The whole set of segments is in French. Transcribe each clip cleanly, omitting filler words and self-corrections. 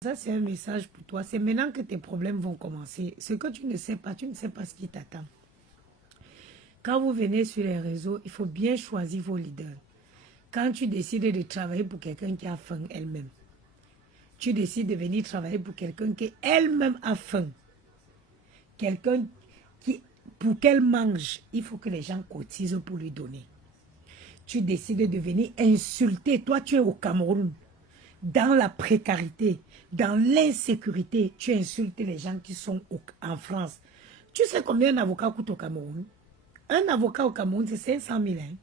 Ça, c'est un message pour toi. C'est maintenant que tes problèmes vont commencer. Ce que tu ne sais pas ce qui t'attend. Quand vous venez sur les réseaux, il faut bien choisir vos leaders. Quand tu décides de travailler pour quelqu'un qui a faim elle-même, tu décides de venir travailler pour quelqu'un qui elle-même a faim. Quelqu'un qui, pour qu'elle mange, il faut que les gens cotisent pour lui donner. Tu décides de venir insulter. Toi, tu es au Cameroun. Dans la précarité, dans l'insécurité, tu insultes les gens qui sont en France. Tu sais combien un avocat coûte au Cameroun? Un avocat au Cameroun, c'est 500 000. Hein?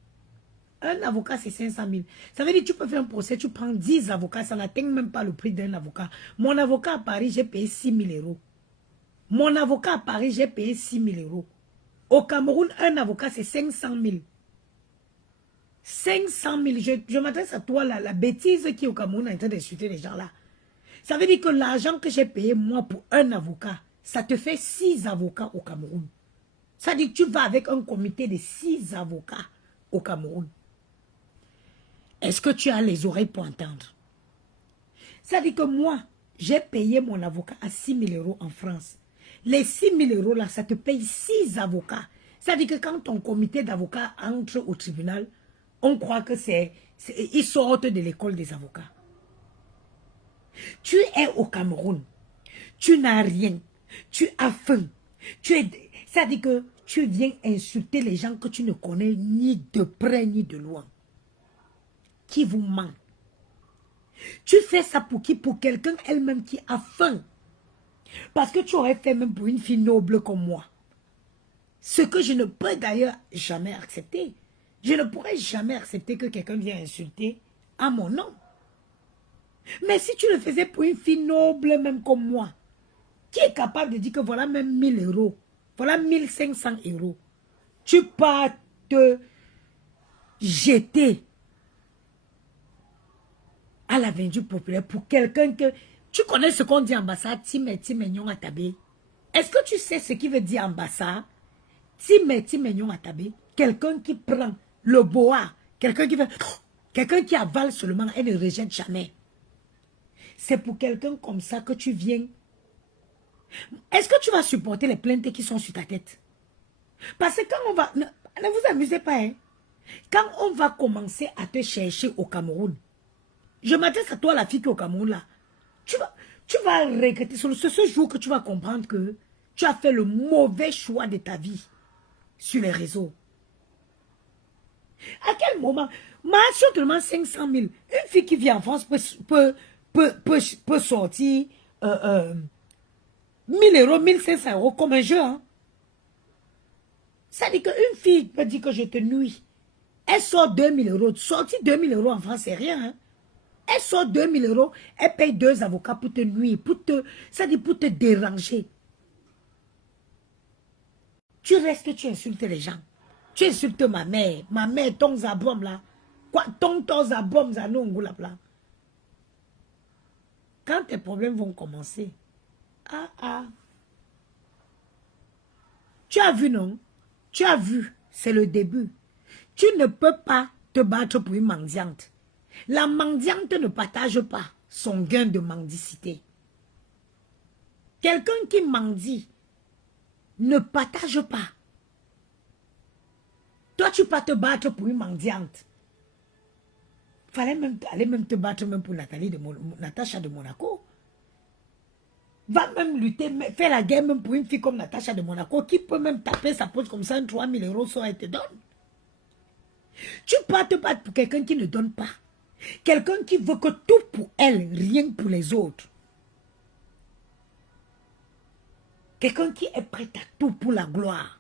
Un avocat, c'est 500 000. Ça veut dire que tu peux faire un procès, tu prends 10 avocats, ça n'atteint même pas le prix d'un avocat. Mon avocat à Paris, j'ai payé 6 000 euros. Mon avocat à Paris, j'ai payé 6 000 euros. Au Cameroun, un avocat, c'est 500 000. 500 000, je m'adresse à toi, là, la bêtise qui est au Cameroun est en train d'insulter les gens là. Ça veut dire que l'argent que j'ai payé moi pour un avocat, ça te fait 6 avocats au Cameroun. Ça veut dire que tu vas avec un comité de 6 avocats au Cameroun. Est-ce que tu as les oreilles pour entendre? Ça veut dire que moi, j'ai payé mon avocat à 6 000 euros en France. Les 6 000 euros là, ça te paye 6 avocats. Ça veut dire que quand ton comité d'avocats entre au tribunal, on croit que ils sortent de l'école des avocats. Tu es au Cameroun. Tu n'as rien. Tu as faim. Ça veut dire que tu viens insulter les gens que tu ne connais ni de près ni de loin. Qui vous ment. Tu fais ça pour qui? Pour quelqu'un elle-même qui a faim. Parce que tu aurais fait même pour une fille noble comme moi. Ce que je ne peux d'ailleurs jamais accepter. Je ne pourrais jamais accepter que quelqu'un vienne insulter à mon nom. Mais si tu le faisais pour une fille noble même comme moi, qui est capable de dire que voilà même 1000 euros, voilà 1500 euros, tu peux te jeter à la vindue populaire pour quelqu'un que... Tu connais ce qu'on dit ambassade, Timé Atabé. Est-ce que tu sais ce qui veut dire ambassade? Timé Atabé. Quelqu'un qui prend le boa, quelqu'un qui avale seulement et ne rejette jamais. C'est pour quelqu'un comme ça que tu viens. Est-ce que tu vas supporter les plaintes qui sont sur ta tête? Parce que quand on va... Ne vous amusez pas, hein? Quand on va commencer à te chercher au Cameroun, je m'adresse à toi, la fille qui est au Cameroun, là. Tu vas regretter. C'est ce jour que tu vas comprendre que tu as fait le mauvais choix de ta vie sur les réseaux. À quel moment? Si on te demande 500 000, une fille qui vit en France peut sortir 1000 euros, 1500 euros comme un jeu. Hein? Ça dit qu'une fille peut dire que je te nuis. Elle sort 2000 euros. Sortir 2000 euros en France, c'est rien. Hein? Elle sort 2000 euros, elle paye 2 avocats pour te nuire, ça dit pour te déranger. Tu restes, tu insultes les gens. Tu insultes ma mère, ton zabom là. Quoi, ton zabom zanongo là. Quand tes problèmes vont commencer, tu as vu, non? Tu as vu, c'est le début. Tu ne peux pas te battre pour une mendiante. La mendiante ne partage pas son gain de mendicité. Quelqu'un qui mendie ne partage pas. Toi, tu peux te battre pour une mendiante. Fallait même aller te battre même pour Natacha de Monaco. Va même lutter, faire la guerre même pour une fille comme Natacha de Monaco qui peut même taper sa poche comme ça, 3 000 euros, ça elle te donne. Tu peux te battre pour quelqu'un qui ne donne pas. Quelqu'un qui veut que tout pour elle, rien pour les autres. Quelqu'un qui est prêt à tout pour la gloire.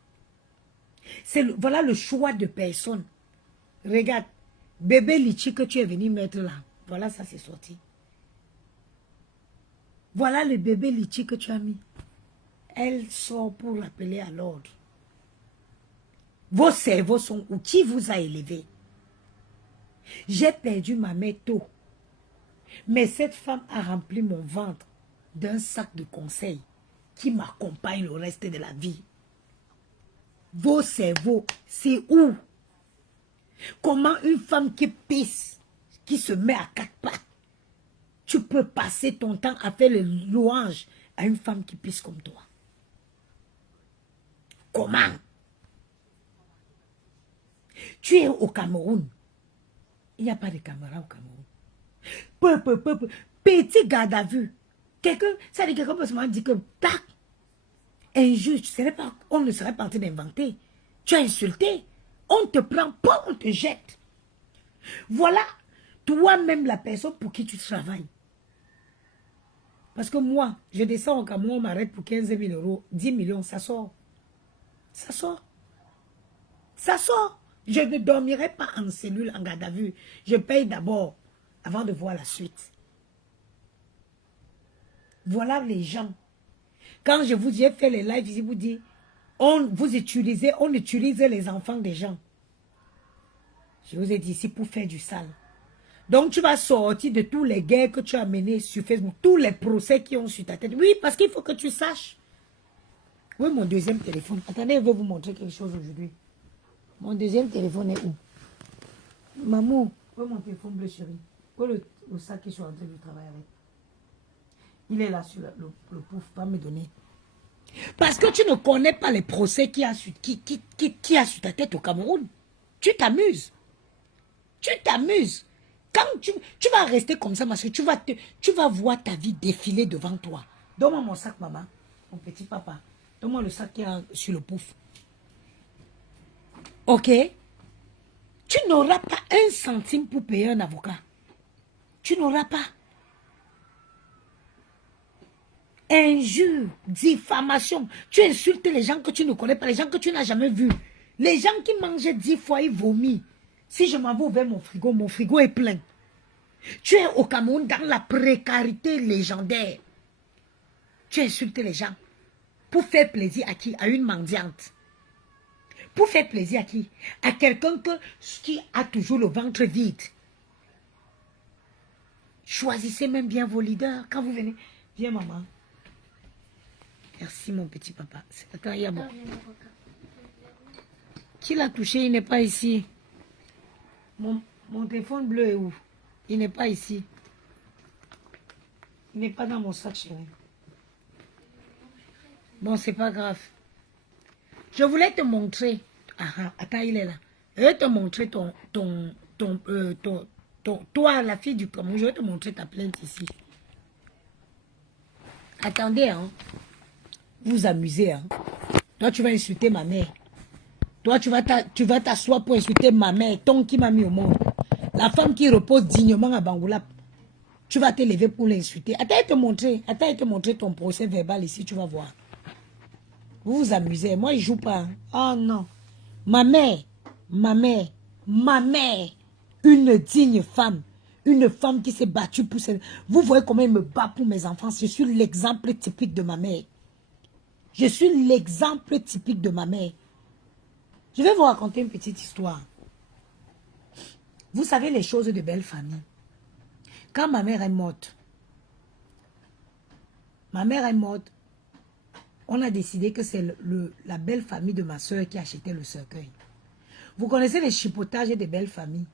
Voilà le choix de personne. Regarde, bébé litchi que tu es venu mettre là. Voilà, ça c'est sorti. Voilà le bébé litchi que tu as mis. Elle sort pour rappeler à l'ordre. Vos cerveaux sont où? Qui vous a élevé? J'ai perdu ma mère tôt. Mais cette femme a rempli mon ventre d'un sac de conseils qui m'accompagne le reste de la vie. Vos cerveaux, c'est où? Comment une femme qui pisse, qui se met à 4 pattes, tu peux passer ton temps à faire les louanges à une femme qui pisse comme toi? Comment? Tu es au Cameroun. Il n'y a pas de caméra au Cameroun. Petit garde à vue. Quelqu'un, ça dit quelqu'un peut se dire que tac, injuste, on ne serait pas en train d'inventer. Tu as insulté. On te prend pas, on te jette. Voilà toi-même la personne pour qui tu travailles. Parce que moi, je descends au Cameroun, on m'arrête pour 15 000 euros, 10 millions, ça sort. Ça sort. Ça sort. Je ne dormirai pas en cellule, en garde à vue. Je paye d'abord, avant de voir la suite. Voilà les gens. Quand je vous ai fait les lives, je vous dis, on utilise les enfants des gens. Je vous ai dit ici pour faire du sale. Donc tu vas sortir de tous les guerres que tu as menés sur Facebook, tous les procès qui ont sur ta tête. Oui, parce qu'il faut que tu saches. Oui, mon deuxième téléphone. Attendez, je vais vous montrer quelque chose aujourd'hui. Mon deuxième téléphone est où? Maman, où est mon téléphone bleu chéri? Où est le sac que je suis en train de travailler avec? Il est là sur le pouf, va me donner. Parce que tu ne connais pas les procès qui a sur ta tête au Cameroun. Tu t'amuses. Tu t'amuses. Quand tu vas rester comme ça, parce que tu vas voir ta vie défiler devant toi. Donne-moi mon sac, maman. Mon petit papa. Donne-moi le sac qui est sur le pouf. Ok? Tu n'auras pas un centime pour payer un avocat. Tu n'auras pas. Injure, diffamation. Tu insultes les gens que tu ne connais pas, les gens que tu n'as jamais vus. Les gens qui mangeaient 10 fois, ils vomissent. Si je m'avais ouvert mon frigo est plein. Tu es au Cameroun dans la précarité légendaire. Tu insultes les gens. Pour faire plaisir à qui? À une mendiante. Pour faire plaisir à qui? À quelqu'un qui a toujours le ventre vide. Choisissez même bien vos leaders. Quand vous venez, viens maman. Merci mon petit papa. Attends, il y a bon. Qui l'a touché? Il n'est pas ici. Mon téléphone bleu est où? Il n'est pas ici. Il n'est pas dans mon sac, chérie. Bon, c'est pas grave. Je voulais te montrer. Ah, attends, il est là. Je vais te montrer toi, la fille du Cameroun. Je vais te montrer ta plainte ici. Attendez, hein. Vous amusez, hein. Toi, tu vas insulter ma mère. Toi, tu vas t'asseoir pour insulter ma mère, ton qui m'a mis au monde. La femme qui repose dignement à Bangoulap. Tu vas te lever pour l'insulter. Attends, je te montrer ton procès verbal ici, tu vas voir. Vous vous amusez. Moi, je ne joue pas. Oh non. Ma mère, une digne femme. Une femme qui s'est battue pour ses... Vous voyez comment elle me bat pour mes enfants. Je suis l'exemple typique de ma mère. Je suis l'exemple typique de ma mère. Je vais vous raconter une petite histoire. Vous savez les choses de belle famille. Quand ma mère est morte, on a décidé que c'est la belle famille de ma soeur qui achetait le cercueil. Vous connaissez les chipotages des belles familles.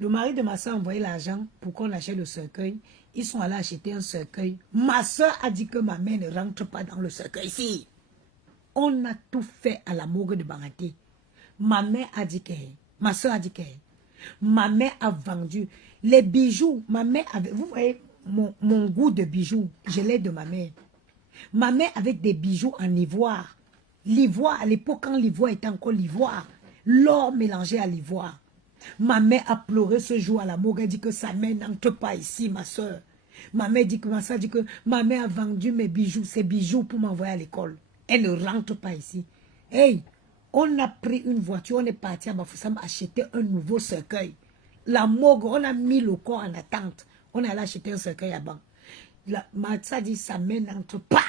Le mari de ma soeur a envoyé l'argent pour qu'on achète le cercueil. Ils sont allés acheter un cercueil. Ma soeur a dit que ma mère ne rentre pas dans le cercueil. Si. On a tout fait à la morgue de Bangaté. Ma mère a dit que... Ma soeur a dit que... Ma mère a vendu les bijoux. Ma mère avait... Vous voyez mon goût de bijoux. Je l'ai de ma mère. Ma mère avait des bijoux en ivoire. L'ivoire, à l'époque, quand l'ivoire était encore l'ivoire. L'or mélangé à l'ivoire. Ma mère a pleuré ce jour à la morgue. Elle dit que sa mère n'entre pas ici, ma soeur. Ma mère dit que ma mère a vendu mes bijoux, ses bijoux pour m'envoyer à l'école. Elle ne rentre pas ici. Hey, on a pris une voiture, on est parti à Bafoussam acheter un nouveau cercueil. La morgue, on a mis le corps en attente. On est allé acheter un cercueil à Ban. Matsa dit sa mère n'entre pas.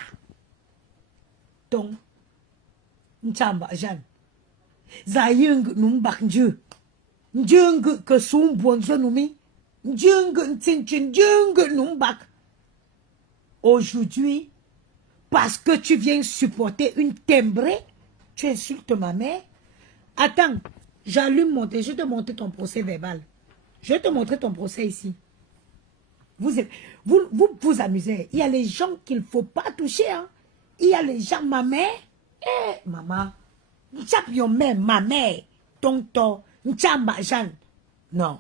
Donc, Nchamba, Jeanne. Zayung numbak Dieu. Njung que son bonzo numi. Njung ntintun, njung numbak. Aujourd'hui, parce que tu viens supporter une timbrée, tu insultes ma mère. Attends, j'allume mon téléphone, je vais te montrer ton procès verbal. Je vais te montrer ton procès ici. Vous amusez. Il y a les gens qu'il ne faut pas toucher. Hein. Il y a les gens, ma mère. Maman. Champion mère, ma mère. Tonton. Nchamba, Jeanne. Non.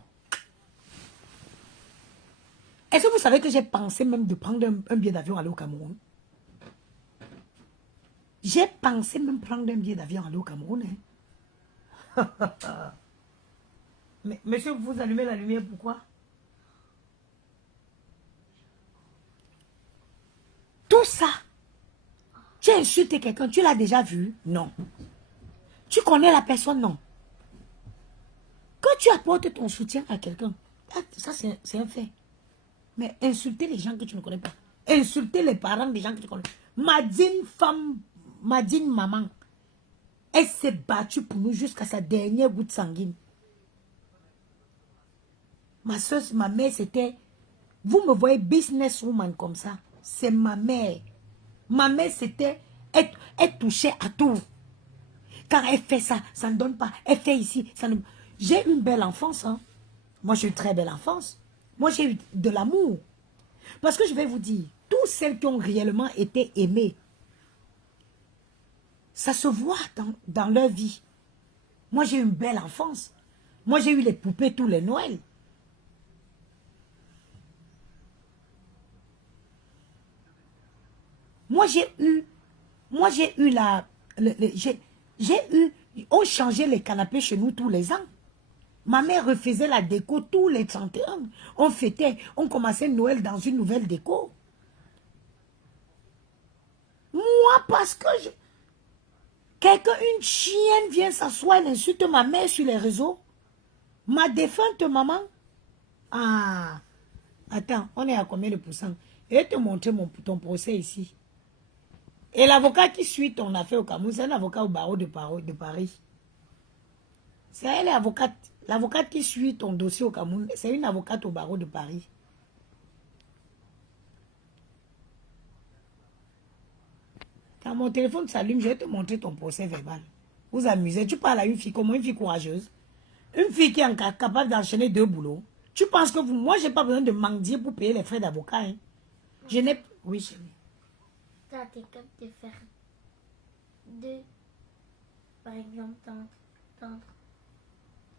Est-ce que vous savez que j'ai pensé même de prendre un billet d'avion aller au Cameroun? J'ai pensé même prendre un billet d'avion aller au Cameroun. Hein. Mais, monsieur, vous allumez la lumière, pourquoi? Tout ça. Tu as insulté quelqu'un, tu l'as déjà vu? Non. Tu connais la personne? Non. Quand tu apportes ton soutien à quelqu'un, ça c'est un fait. Mais insulter les gens que tu ne connais pas. Insulter les parents des gens que tu connais. Madine femme, Madine maman, elle s'est battue pour nous jusqu'à sa dernière goutte sanguine. Ma soeur, ma mère, c'était... Vous me voyez businesswoman comme ça. C'est ma mère. Ma mère, c'était... Elle touchait à tout. Quand elle fait ça, ça ne donne pas. Elle fait ici, ça ne... J'ai une belle enfance. Hein. Moi, j'ai eu une très belle enfance. Moi, j'ai eu de l'amour. Parce que je vais vous dire, toutes celles qui ont réellement été aimées, ça se voit dans leur vie. Moi, j'ai eu une belle enfance. Moi, j'ai eu les poupées tous les Noëls. Moi, j'ai eu on changeait les canapés chez nous tous les ans. Ma mère refaisait la déco tous les 31. On fêtait, on commençait Noël dans une nouvelle déco. Moi, parce que une chienne vient s'asseoir, elle insulte ma mère sur les réseaux. Ma défunte maman. Ah, attends, on est à combien de pourcents? Je vais te montrer ton procès ici. Et l'avocat qui suit ton affaire au Cameroun, c'est un avocat au barreau de Paris. C'est elle, l'avocate. L'avocate qui suit ton dossier au Cameroun, c'est une avocate au barreau de Paris. Quand mon téléphone s'allume, je vais te montrer ton procès verbal. Vous amusez. Tu parles à une fille, comment une fille courageuse? Une fille qui est capable d'enchaîner 2 boulots. Tu penses que moi, je n'ai pas besoin de mendier pour payer les frais d'avocat. Hein? Je n'ai... Oui, chérie. Tu as été capable de faire 2, par exemple,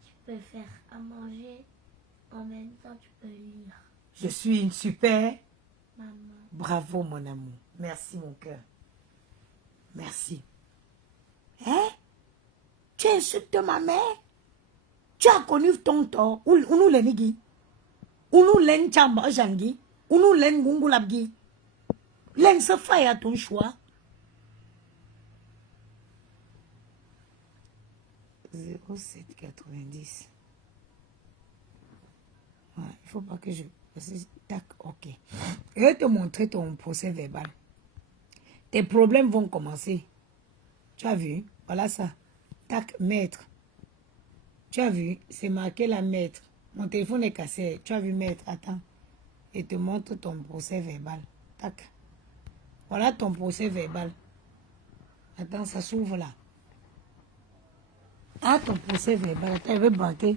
tu peux faire à manger, en même temps tu peux lire. Je suis une super Maman. Bravo, mon amour. Merci, mon cœur. Merci. Hein? Tu insultes ma mère? Tu as connu ton tort? Où nous l'enigi? Où nous l'en chamba jangi? Où nous l'en gungulabgi? L'en se fait à ton choix. 0790. Ouais, il faut pas que je... Tac, ok. Je vais te montrer ton procès verbal. Tes problèmes vont commencer. Tu as vu? Voilà ça. Tac, maître. Tu as vu? C'est marqué la maître. Mon téléphone est cassé. Tu as vu, maître? Attends. Je te montre ton procès verbal. Tac. Voilà ton procès verbal. Attends, ça s'ouvre là. Ah, ton procès verbal. Attends, je vais banquer.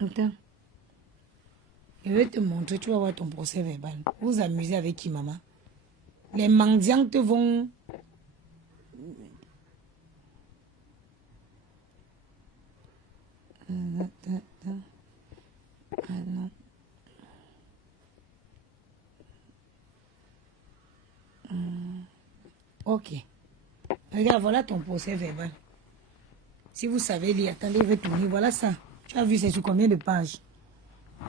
Attends. Je vais te montrer. Tu vas voir ton procès verbal. Vous amusez avec qui, maman? Les mendiants te vont... Ah non. Ok. Regarde, voilà ton procès verbal. Si vous savez lire, attendez, je vais tourner. Voilà ça. Tu as vu, c'est sur combien de pages?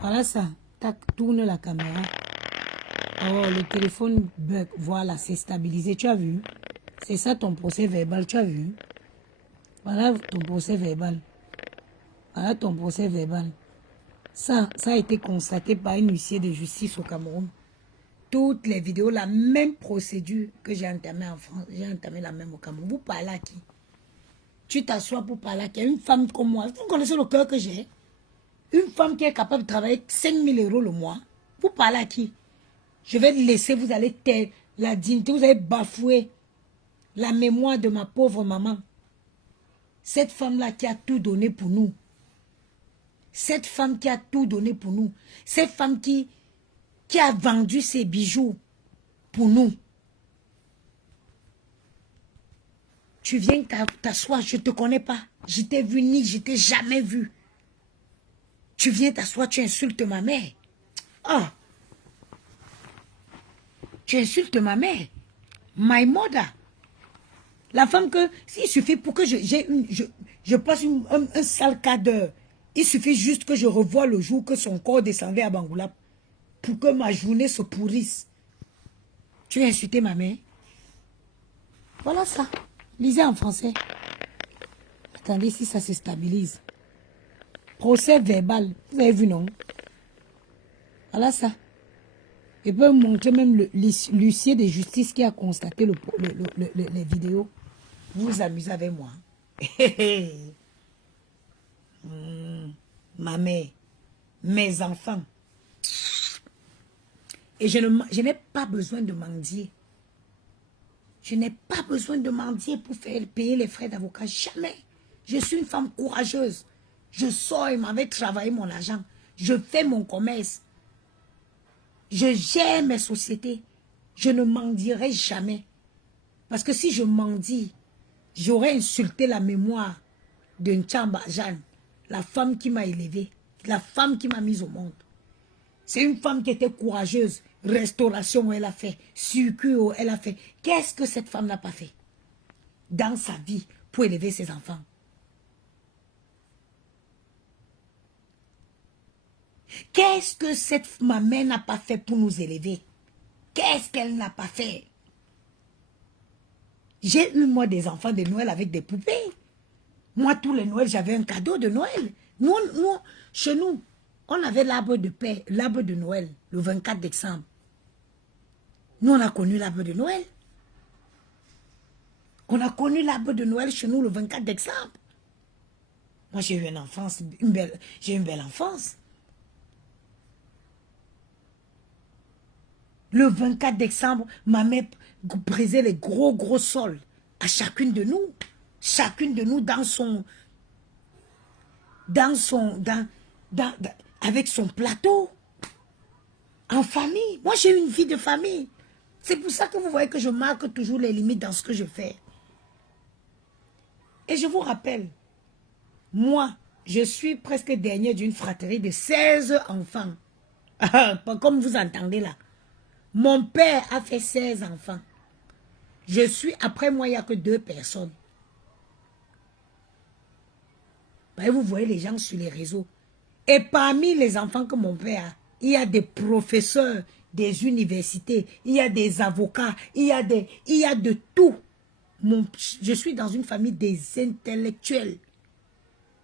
Voilà ça. Tac, tourne la caméra. Oh, le téléphone bug. Voilà, c'est stabilisé. Tu as vu? C'est ça ton procès verbal. Tu as vu? Voilà ton procès verbal. Voilà ton procès verbal. Ça a été constaté par une huissier de justice au Cameroun. Toutes les vidéos, la même procédure que j'ai entamée en France, j'ai entamé la même au Cameroun. Vous parlez à qui? Tu t'assois pour parler à qui? Une femme comme moi. Vous connaissez le cœur que j'ai? Une femme qui est capable de travailler 5 000 € le mois. Vous parlez à qui? Je vais laisser, vous allez taire la dignité, vous allez bafouer la mémoire de ma pauvre maman. Cette femme-là qui a tout donné pour nous. Cette femme qui a tout donné pour nous. Cette femme qui a vendu ses bijoux pour nous. Tu viens t'asseoir, je ne te connais pas. Je t'ai vu ni je t'ai jamais vu. Tu viens t'asseoir, tu insultes ma mère. Ah! Tu insultes ma mère. My mother. La femme que, il suffit pour que je passe un sale quart d'heure. Il suffit juste que je revoie le jour que son corps descendait à Bangoulap pour que ma journée se pourrisse. Tu as insulté ma mère. Voilà ça. Lisez en français. Attendez si ça se stabilise. Procès verbal. Vous avez vu, non? Voilà ça. Je peux vous montrer même l'huissier de justice qui a constaté les vidéos. Vous vous amusez avec moi. Ma mère, mes enfants. Et je n'ai pas besoin de mendier. Je n'ai pas besoin de mendier pour payer les frais d'avocat. Jamais. Je suis une femme courageuse. Je sors et m'en vais travailler mon argent. Je fais mon commerce. Je gère mes sociétés. Je ne mendierai jamais. Parce que si je mendie, j'aurais insulté la mémoire de Ntchamba Jeanne, la femme qui m'a élevée, la femme qui m'a mise au monde. C'est une femme qui était courageuse. Restauration, elle a fait. Sucre, elle a fait. Qu'est-ce que cette femme n'a pas fait dans sa vie pour élever ses enfants? Qu'est-ce que cette maman n'a pas fait pour nous élever? Qu'est-ce qu'elle n'a pas fait? J'ai eu, moi, des enfants de Noël avec des poupées. Moi, tous les Noëls, j'avais un cadeau de Noël. Nous, chez nous, on avait l'arbre de paix, l'arbre de Noël, le 24 décembre. Nous, on a connu l'arbre de Noël. On a connu l'arbre de Noël chez nous le 24 décembre. Moi, j'ai eu une enfance, j'ai une belle enfance. Le 24 décembre, ma mère brisait les gros sols à chacune de nous. Chacune de nous avec son plateau. En famille. Moi, j'ai une vie de famille. C'est pour ça que vous voyez que je marque toujours les limites dans ce que je fais. Et je vous rappelle, moi, je suis presque dernière d'une fratrie de 16 enfants. Comme vous entendez là. Mon père a fait 16 enfants. Je suis, après moi, il n'y a que 2 personnes. Vous voyez les gens sur les réseaux. Et parmi les enfants que mon père a, il y a des professeurs des universités, il y a des avocats, il y a de tout. Je suis dans une famille des intellectuels.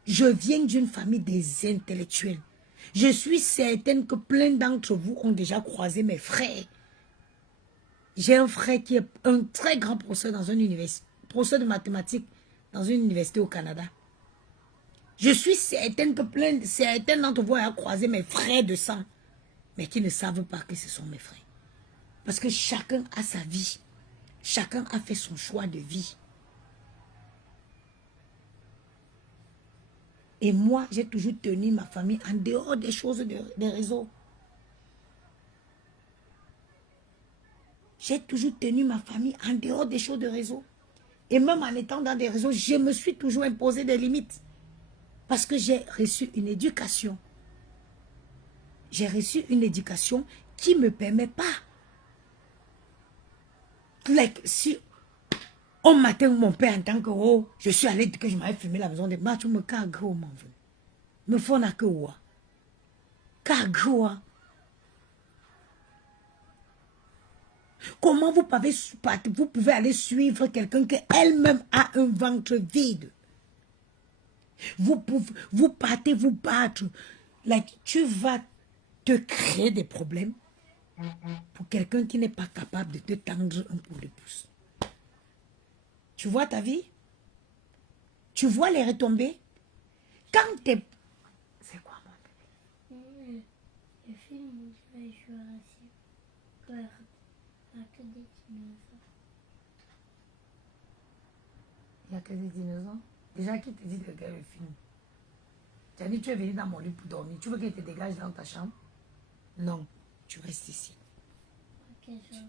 Je viens d'une famille des intellectuels. Je suis certaine que plein d'entre vous ont déjà croisé mes frères. J'ai un frère qui est un très grand professeur dans une université, professeur de mathématiques dans une université au Canada. Je suis certaine que certains d'entre vous ont croisé mes frères de sang, mais qui ne savent pas que ce sont mes frères. Parce que chacun a sa vie. Chacun a fait son choix de vie. Et moi, j'ai toujours tenu ma famille en dehors des choses des réseaux. J'ai toujours tenu ma famille en dehors des choses de réseau. Et même en étant dans des réseaux, je me suis toujours imposé des limites. Parce que j'ai reçu une éducation. J'ai reçu une éducation qui ne me permet pas. Si au matin, mon père entend que je suis allé, que je m'avais fumé la maison de match, me cago, me font na que wa. Cago. Comment vous pouvez aller suivre quelqu'un qui elle-même a un ventre vide? Vous partez vous battre. Tu vas te créer des problèmes pour quelqu'un qui n'est pas capable de te tendre un coup de pouce. Tu vois ta vie? Tu vois les retombées? Quand t'es... C'est quoi, mon bébé? Le film où tu vas jouer à il n'y a que des dinosaures. Il n'y a que des dinosaures? Déjà, qui te dit de regarder le film? Tu as dit, tu es venu dans mon lit pour dormir. Tu veux qu'elle te dégage dans ta chambre? Non, tu restes ici. Ok, je vais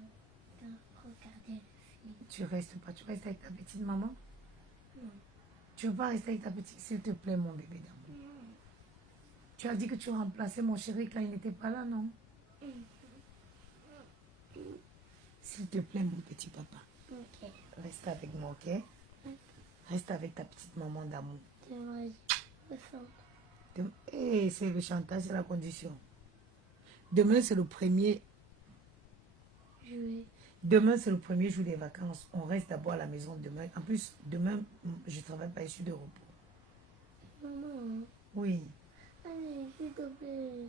regarder le film. Tu restes pas, tu restes avec ta petite maman? Non. Tu veux pas rester avec ta petite, s'il te plaît, mon bébé d'amour. Tu as dit que tu remplaçais mon chéri quand il n'était pas là, non? S'il te plaît, mon petit papa. Ok. Reste avec moi, ok? Reste avec ta petite maman d'amour. J'aimerais le centre. Et c'est le chantage, c'est la condition. Demain, c'est le premier. Jouer. Demain, c'est le premier jour des vacances. On reste d'abord à la maison demain. En plus, demain, je ne travaille pas, je suis de repos. Maman. Oui. Allez, s'il te plaît.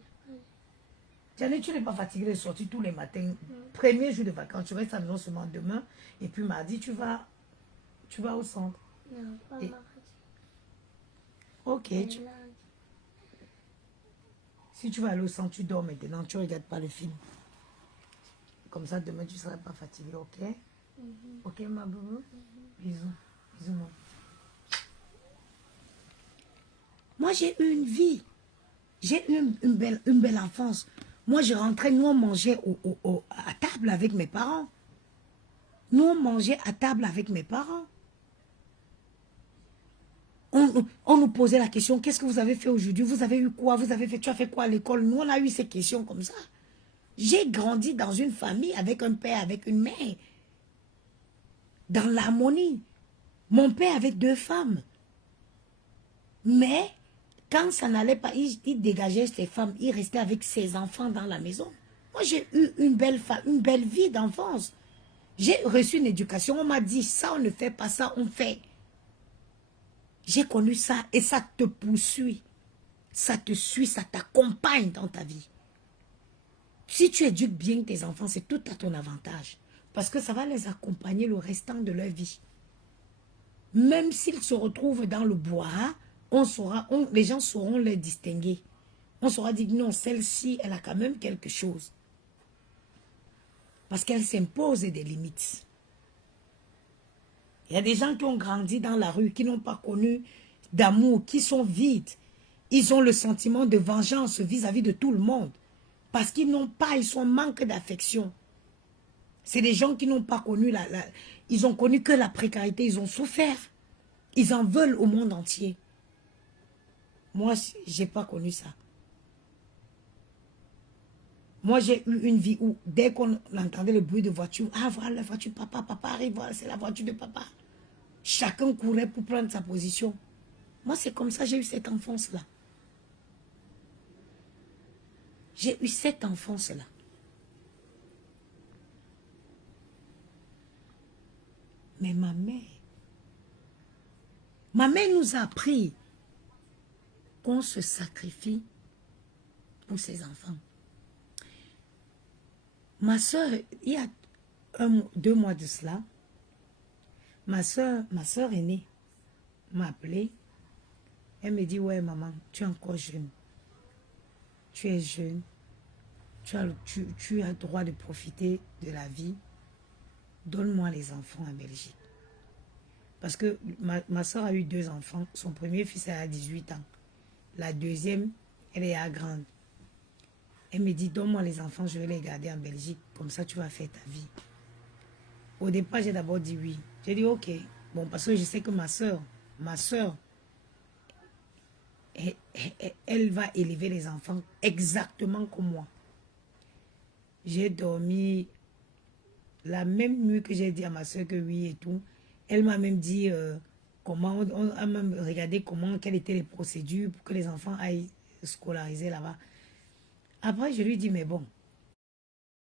Tiens, tu n'es pas fatiguée de sortir tous les matins. Premier jour de vacances, tu restes à la maison seulement demain. Et puis mardi, tu vas au centre. Non, pas Et- mardi. Ok. Lundi. Si tu vas aller au centre, tu dors maintenant. Tu ne regardes pas le film. Comme ça, demain, tu ne seras pas fatiguée, ok? Ok, ma boubou? Bisous. Bisous, mon. Moi, j'ai eu une vie. J'ai eu une belle enfance. Moi, je rentrais, nous, on mangeait à table avec mes parents. Nous, on mangeait à table avec mes parents. On nous posait la question, qu'est-ce que vous avez fait aujourd'hui? Vous avez eu quoi? Tu as fait quoi à l'école? Nous, on a eu ces questions comme ça. J'ai grandi dans une famille avec un père, avec une mère. Dans l'harmonie. Mon père avait 2 femmes. Mais, quand ça n'allait pas, il dégageait ses femmes. Il restait avec ses enfants dans la maison. Moi, j'ai eu une belle vie d'enfance. J'ai reçu une éducation. On m'a dit, ça, on ne fait pas ça, on fait. J'ai connu ça et ça te poursuit. Ça te suit, ça t'accompagne dans ta vie. Si tu éduques bien tes enfants, c'est tout à ton avantage. Parce que ça va les accompagner le restant de leur vie. Même s'ils se retrouvent dans le bois, les gens sauront les distinguer. On saura dire, non, celle-ci, elle a quand même quelque chose. Parce qu'elle s'impose des limites. Il y a des gens qui ont grandi dans la rue, qui n'ont pas connu d'amour, qui sont vides. Ils ont le sentiment de vengeance vis-à-vis de tout le monde. Parce qu'ils n'ont pas, ils sont en manque d'affection. C'est des gens qui n'ont pas connu ils ont connu que la précarité, ils ont souffert. Ils en veulent au monde entier. Moi, je n'ai pas connu ça. Moi, j'ai eu une vie où, dès qu'on entendait le bruit de voiture, ah, voilà la voiture, papa arrive, voilà, c'est la voiture de papa. Chacun courait pour prendre sa position. Moi, c'est comme ça, j'ai eu cette enfance-là. J'ai eu cette enfance-là. Mais ma mère nous a appris qu'on se sacrifie pour ses enfants. Ma soeur, il y a 2 mois de cela, ma soeur aînée m'a appelé. Elle me dit, ouais maman, tu es encore jeune. Tu es jeune. Tu as le droit de profiter de la vie. Donne-moi les enfants en Belgique. Parce que ma soeur a eu 2 enfants. Son premier fils a 18 ans. La deuxième, elle est à grande. Elle me dit, donne-moi les enfants, je vais les garder en Belgique. Comme ça, tu vas faire ta vie. Au départ, j'ai d'abord dit oui. J'ai dit, ok. Bon, parce que je sais que ma soeur, elle va élever les enfants exactement comme moi. J'ai dormi la même nuit que j'ai dit à ma soeur que oui et tout. Elle m'a même dit comment, on a même regardé quelles étaient les procédures pour que les enfants aillent scolariser là-bas. Après, je lui dis, mais bon,